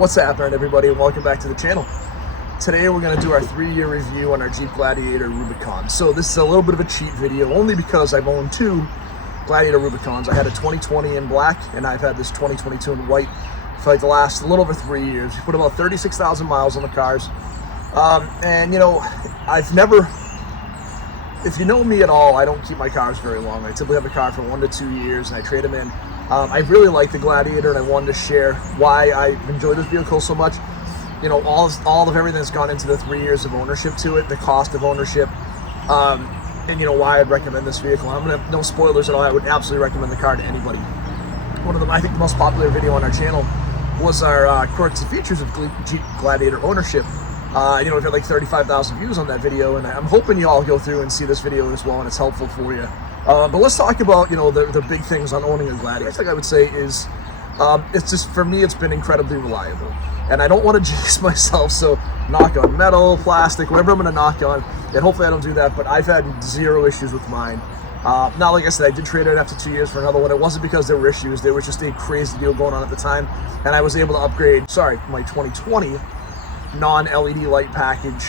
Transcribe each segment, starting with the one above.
What's happening, everybody, and welcome back to the channel. Today we're going to do our 3-year review on our Jeep Gladiator Rubicon. So this is a little bit of a cheat video, only because I've owned 2 Gladiator Rubicons. I had a 2020 in black, and I've had this 2022 in white for like the last little over 3 years. We put about 36,000 miles on the cars. And you know, I've never, if you know me at all, I don't keep my cars very long. I typically have a car for 1 to 2 years, and I trade them in. I really like the Gladiator, and I wanted to share why I enjoy this vehicle so much. You know, all of everything that's gone into the 3 years of ownership to it, the cost of ownership, and you know why I'd recommend this vehicle. I'm gonna, no spoilers at all, I would absolutely recommend the car to anybody. One of them, I think the most popular video on our channel was our quirky features of Jeep Gladiator ownership. You know, we've had like 35,000 views on that video, and I'm hoping you all go through and see this video as well, and it's helpful for you. But let's talk about, you know, the big things on owning a Gladiator. First thing I would say is, it's just, for me, it's been incredibly reliable. And I don't want to jinx myself, so knock on metal, plastic, whatever I'm going to knock on, and hopefully I don't do that, but I've had 0 issues with mine. Now, like I said, I did trade it after 2 years for another one. It wasn't because there were issues, there was just a crazy deal going on at the time, and I was able to upgrade, my 2020 non-LED light package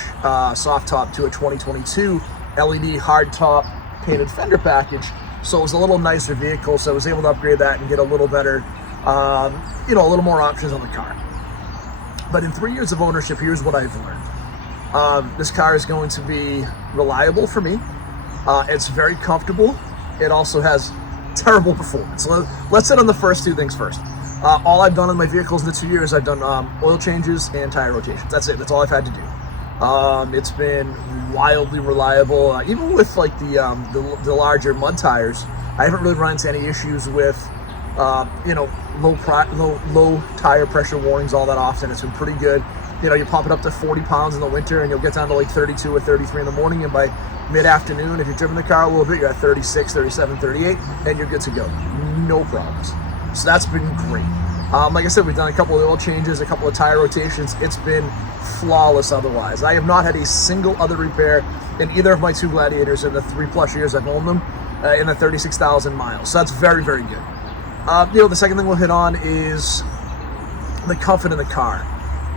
soft top to a 2022 LED hard top painted fender package. So it was a little nicer vehicle, so I was able to upgrade that and get a little better, you know, a little more options on the car. But in 3 years of ownership, here's what I've learned. This car is going to be reliable for me. It's very comfortable. It also has terrible performance. So let's hit on the first 2 things first. All I've done on my vehicles in the 2 years, I've done oil changes and tire rotations. That's it. That's all I've had to do. It's been wildly reliable. Even with like the larger mud tires, I haven't really run into any issues with you know, low tire pressure warnings all that often. It's been pretty good. You know, you pump it up to 40 pounds in the winter, and you'll get down to like 32 or 33 in the morning, and by mid-afternoon, if you've driven the car a little bit, you're at 36, 37, 38, and you're good to go. No problems. So that's been great. Like I said, we've done a couple of oil changes, a couple of tire rotations. It's been flawless otherwise. I have not had a single other repair in either of my 2 Gladiators in the 3+ years I've owned them, in the 36,000 miles. So that's very, very good. You know, the second thing we'll hit on is the comfort in the car.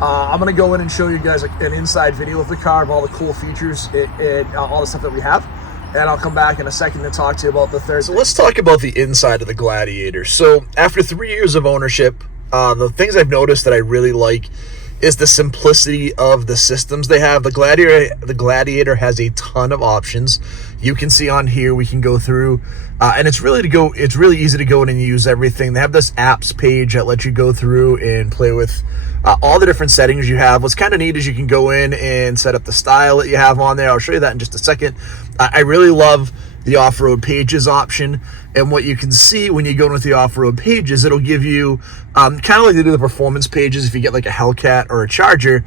I'm going to go in and show you guys an inside video of the car, of all the cool features and all the stuff that we have. And I'll come back in a second to talk to you about the third. So let's talk about the inside of the Gladiator. So after 3 years of ownership, the things I've noticed that I really like is the simplicity of the systems they have. The Gladiator has a ton of options. You can see on here, we can go through, and it's really easy to go in and use everything. They have this apps page that lets you go through and play with all the different settings you have. What's kind of neat is you can go in and set up the style that you have on there. I'll show you that in just a second. I really love the off-road pages option, and what you can see when you go in with the off-road pages, it'll give you kind of like they do the performance pages. If you get like a Hellcat or a Charger,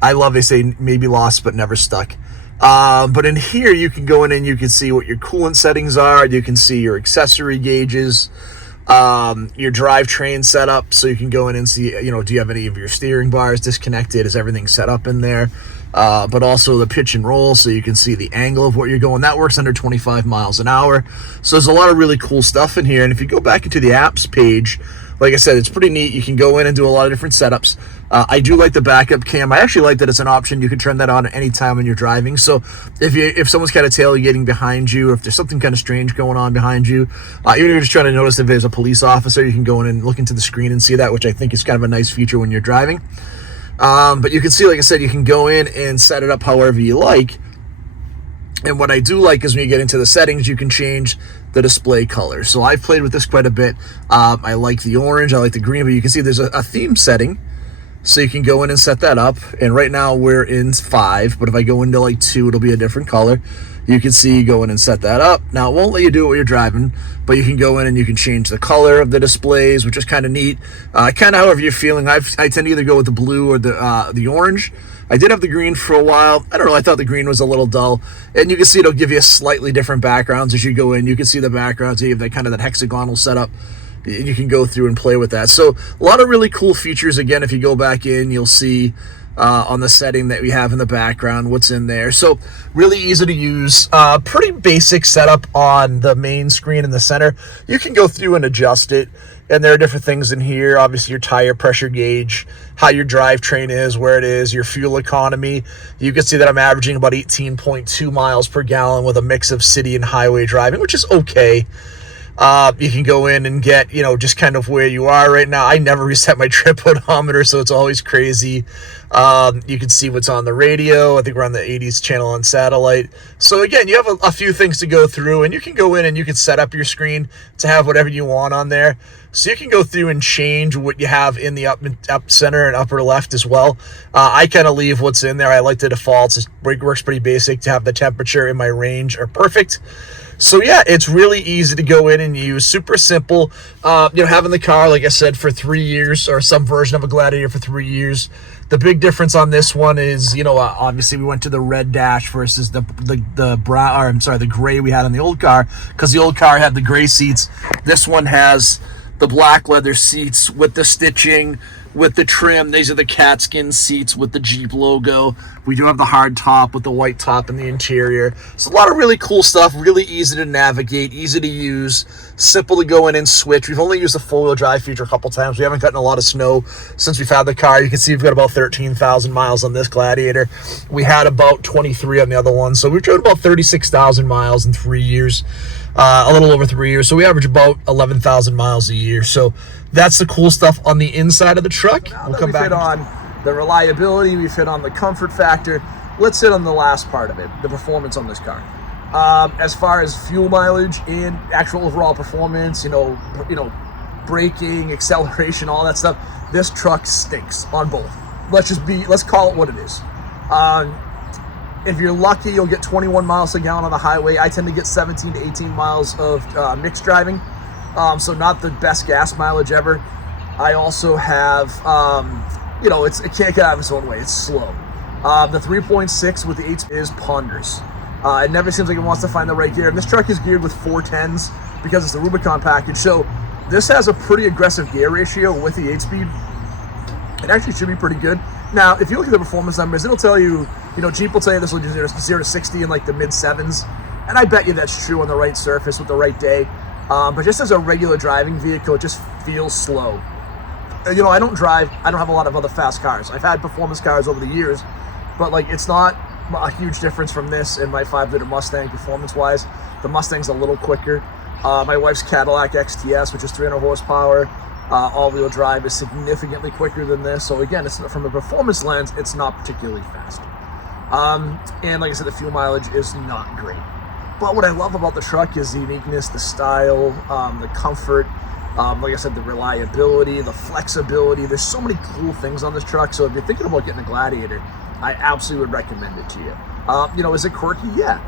I love, they say maybe lost but never stuck. But in here, you can go in and you can see what your coolant settings are. You can see your accessory gauges, your drivetrain setup. So you can go in and see, you know, do you have any of your steering bars disconnected? Is everything set up in there? But also the pitch and roll, so you can see the angle of what you're going. That works under 25 miles an hour. So there's a lot of really cool stuff in here. And if you go back into the apps page, like I said, it's pretty neat. You can go in and do a lot of different setups. I do like the backup cam. I actually like that it's an option. You can turn that on at any time when you're driving. So if someone's kind of tailgating behind you, or if there's something kind of strange going on behind you, even if you're just trying to notice if there's a police officer, you can go in and look into the screen and see that, which I think is kind of a nice feature when you're driving. But you can see, like I said, you can go in and set it up however you like. And what I do like is when you get into the settings, you can change the display color. So I've played with this quite a bit. I like the orange, I like the green, but you can see there's a theme setting. So you can go in and set that up. And right now we're in 5, but if I go into like 2, it'll be a different color. You can see, go in and set that up. Now, it won't let you do it while you're driving, but you can go in and you can change the color of the displays, which is kind of neat. Kind of however you're feeling. I tend to either go with the blue or the orange. I did have the green for a while. I don't know, I thought the green was a little dull. And you can see it'll give you slightly different backgrounds as you go in. You can see the backgrounds. You have that kind of that hexagonal setup. You can go through and play with that. So a lot of really cool features. Again, if you go back in, you'll see on the setting that we have in the background, what's in there. So really easy to use, pretty basic setup on the main screen in the center. You can go through and adjust it, and there are different things in here. Obviously your tire pressure gauge, how your drivetrain is, where it is, your fuel economy. You can see that I'm averaging about 18.2 miles per gallon with a mix of city and highway driving, which is okay. You can go in and get, just kind of where you are right now. I never reset my trip odometer, so it's always crazy. You can see what's on the radio. I think we're on the 80s channel on satellite. So again, you have a few things to go through, and you can go in and you can set up your screen to have whatever you want on there. So you can go through and change what you have in the up center and upper left as well. I kind of leave what's in there. I like the defaults. It works pretty basic to have the temperature in my range are perfect. So yeah, it's really easy to go in and use. Super simple. Having the car, like I said, for 3 years, or some version of a Gladiator for 3 years. The big difference on this one is, obviously we went to the red dash versus the brown, or I'm sorry, the gray we had on the old car, because the old car had the gray seats. This one has the black leather seats with the stitching, with the trim. These are the cat skin seats with the Jeep logo. We do have the hard top with the white top in the interior. So a lot of really cool stuff, really easy to navigate, easy to use, simple to go in and switch. We've only used the four-wheel drive feature a couple times. We haven't gotten a lot of snow since we've had the car. You can see we've got about 13,000 miles on this Gladiator. We had about 23 on the other one. So we've driven about 36,000 miles in 3 years. A little over 3 years. So we average about 11,000 miles a year. So that's the cool stuff on the inside of the truck. We'll come back on the reliability, we've hit on the comfort factor. Let's hit on the last part of it, the performance on this car. As far as fuel mileage and actual overall performance, braking, acceleration, all that stuff, this truck stinks on both. Let's call it what it is. If you're lucky, you'll get 21 miles a gallon on the highway. I tend to get 17 to 18 miles of mixed driving, so not the best gas mileage ever. I also have, it can't get out of its own way. It's slow. The 3.6 with the 8 is ponderous. It never seems like it wants to find the right gear. And this truck is geared with 410s because it's the Rubicon package. So this has a pretty aggressive gear ratio with the 8-speed. It actually should be pretty good. Now, if you look at the performance numbers, it'll tell you, Jeep will tell you this will do 0 to 60 in like the mid-7s. And I bet you that's true on the right surface with the right day. But just as a regular driving vehicle, it just feels slow. I don't have a lot of other fast cars. I've had performance cars over the years, but it's not a huge difference from this and my 5-liter Mustang performance-wise. The Mustang's a little quicker. My wife's Cadillac XTS, which is 300 horsepower, all-wheel drive, is significantly quicker than this. So again, it's from a performance lens, it's not particularly fast. And like I said, the fuel mileage is not great. But what I love about the truck is the uniqueness, the style, the comfort, like I said, the reliability, the flexibility. There's so many cool things on this truck. So if you're thinking about getting a Gladiator, I absolutely would recommend it to you. Is it quirky? Yeah.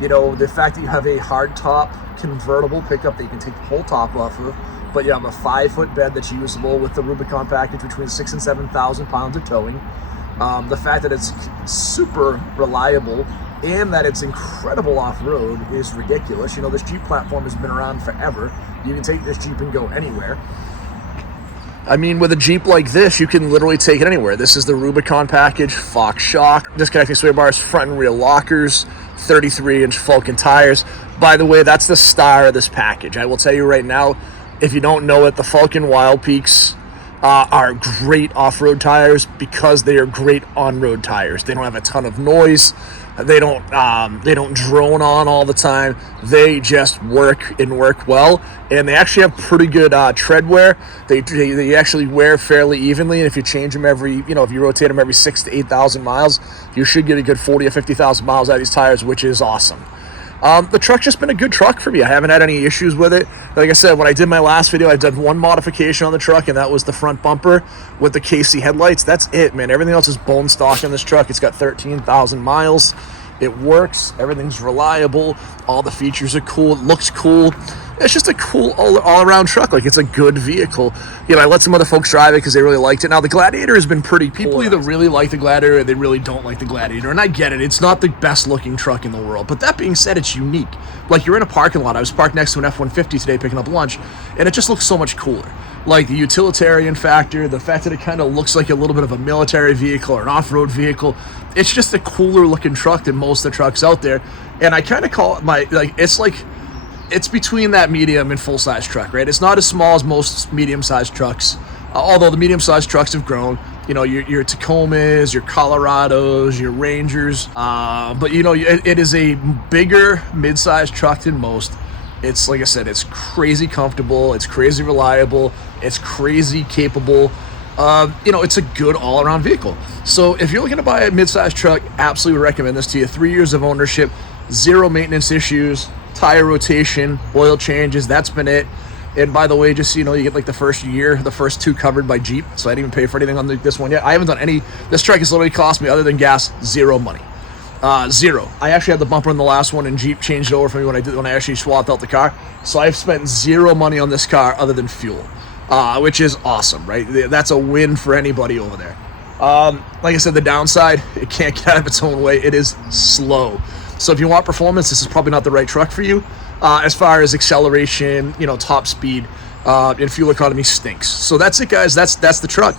The fact that you have a hard top convertible pickup that you can take the whole top off of, but you have a 5-foot bed that's usable with the Rubicon package between 6,000 and 7,000 pounds of towing. The fact that it's super reliable and that it's incredible off-road is ridiculous. This Jeep platform has been around forever. You can take this Jeep and go anywhere. I mean, with a Jeep like this, you can literally take it anywhere. This is the Rubicon package, Fox shock, disconnecting sway bars, front and rear lockers, 33-inch Vulcan tires. By the way, that's the star of this package. I will tell you right now, if you don't know it, the Vulcan Wild Peaks are great off-road tires because they are great on-road tires. They don't have a ton of noise. They don't drone on all the time. They just work and work well, and they actually have pretty good tread wear. They actually wear fairly evenly, and if you change them every, if you rotate them every 6,000 to 8,000 miles, you should get a good 40 or 50,000 miles out of these tires, which is awesome. The truck's just been a good truck for me. I haven't had any issues with it. Like I said, when I did my last video, I did one modification on the truck, and that was the front bumper with the KC headlights. That's it, man. Everything else is bone stock in this truck. It's got 13,000 miles. It works. Everything's reliable. All the features are cool. It looks cool. It's just a cool all-around truck. It's a good vehicle. I let some other folks drive it because they really liked it. Now, the Gladiator has been pretty cool. People either really like the Gladiator or they really don't like the Gladiator, and I get it. It's not the best-looking truck in the world, but that being said, it's unique. You're in a parking lot. I was parked next to an F-150 today picking up lunch, and it just looks so much cooler. like the utilitarian factor, the fact that it kind of looks like a little bit of a military vehicle or an off-road vehicle. It's just a cooler looking truck than most of the trucks out there. And I kind of call it it's between that medium and full-size truck, right? It's not as small as most medium-sized trucks, although the medium-sized trucks have grown. You know, your Tacomas, your Colorados, your Rangers. But, you know, it is a bigger mid-sized truck than most. It's, like I said, it's crazy comfortable. It's crazy reliable. It's crazy capable. You know, it's a good all-around vehicle. So if you're looking to buy a mid-sized truck, absolutely recommend this to you. 3 years of ownership, 0 maintenance issues, tire rotation, oil changes. That's been it. And by the way, just so you know, you get like the first year, the first 2 covered by Jeep. So I didn't even pay for anything on this one yet. I haven't done any. This truck has literally cost me, other than gas, 0 money. 0. I actually had the bumper in the last one, and Jeep changed it over for me when I actually swapped out the car. So I've spent 0 money on this car other than fuel, which is awesome, right? That's a win for anybody over there. Like I said, the downside, it can't get out of its own way. It is slow. So if you want performance, this is probably not the right truck for you. As far as acceleration, you know, top speed, and fuel economy stinks. So that's it, guys. That's the truck.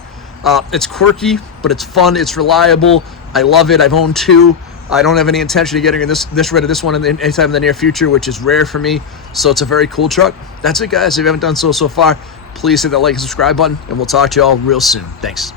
It's quirky, but it's fun. It's reliable. I love it. I've owned 2. I don't have any intention of getting rid of this one anytime in the near future, which is rare for me. So it's a very cool truck. That's it, guys. If you haven't done so far, please hit that like and subscribe button, and we'll talk to you all real soon. Thanks.